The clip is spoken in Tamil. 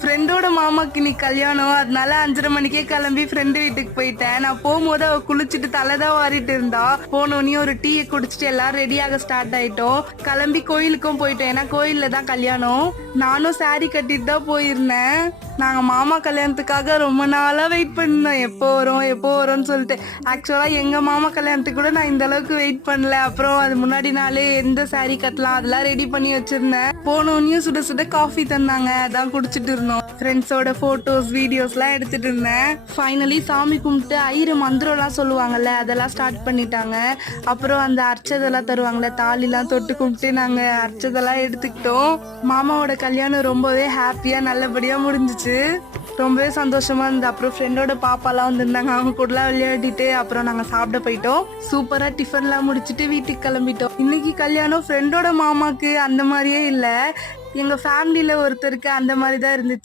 ஃப்ரெண்டோட மாமாக்கு நீ கல்யாணம். அதனால அஞ்சரை மணிக்கே கிளம்பி ஃப்ரெண்டு வீட்டுக்கு போயிட்டேன். நான் போகும்போது அவ குளிச்சுட்டு தலை தான் வாரிட்டு இருந்தா. போனோடனே ஒரு டீயை குடிச்சிட்டு எல்லாரும் ரெடியாக ஸ்டார்ட் ஆயிட்டோம். கிளம்பி கோயிலுக்கும் போயிட்டோம். ஏன்னா கோயில்ல தான் கல்யாணம். நானும் சாரி கட்டிட்டு தான் போயிருந்தேன். நாங்க மாமா கல்யாணத்துக்காக ரொம்ப நாளா வெயிட் பண்ணோம் எப்போ வரும் எப்போ வரும்னு சொல்லிட்டு. ஆக்சுவலா எங்க மாமா கல்யாணத்துக்கு கூட நான் இந்த அளவுக்கு வெயிட் பண்ணல. அப்புறம் அது முன்னாடி நாளே எந்த சாரி கட்டலாம் அதெல்லாம் ரெடி பண்ணி வச்சிருந்தேன். போனோடனே சுட சுட காஃபி தந்தாங்க. அதான் குடிச்சிட்டு இருந்தோம். ஃப்ரெண்ட்ஸோட போட்டோஸ் வீடியோஸ்லாம் எடுத்துட்டு இருந்தேன். ஃபைனலி சாமி கும்பிட்டு ஐயரு மந்திரம்லாம் சொல்லுவாங்கல்ல அதெல்லாம் ஸ்டார்ட் பண்ணிட்டாங்க. அப்புறம் அந்த அர்ச்சதெல்லாம் தருவாங்கல்ல தாலிலாம் தொட்டு கும்பிட்டு நாங்க அர்ச்சதெல்லாம் எடுத்துக்கிட்டோம். மாமாவோட கல்யாணம் ரொம்பவே ஹாப்பியா நல்லபடியா முடிஞ்சிச்சு. ரொம்பவே சந்தோஷமா இருந்தது. அப்புறம் ஃப்ரெண்டோட பாப்பாலாம் வந்திருந்தாங்க. அவங்க கூடலாம் விளையாடிட்டு அப்புறம் நாங்க சாப்பிட போயிட்டோம். சூப்பரா டிஃபன்லாம் முடிச்சுட்டு வீட்டுக்கு கிளம்பிட்டோம். இன்னைக்கு கல்யாணம் ஃப்ரெண்டோட மாமாக்கு அந்த மாதிரியே இல்ல. எங்க ஃபேமிலியில ஒருத்தருக்கு அந்த மாதிரி தான் இருந்துச்சு.